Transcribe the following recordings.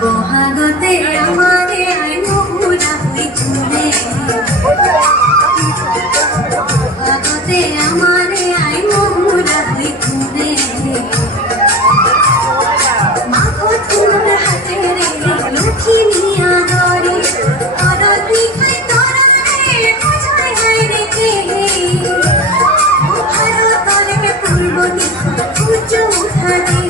বহাগতে আমারে আইনুরা হই ঘুরে বহাগতে আমারে আইনুরা হই ঘুরে মাগো তোর হাতে রে লক্ষ্মী নিয়া গড়ে অরতি খাই তোরা রে বুঝাই হাই রে কে ভারতরে পূর্ব দিশা সূর্য উঠা রে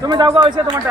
তুমি দাও গা হইছে তোমারটা।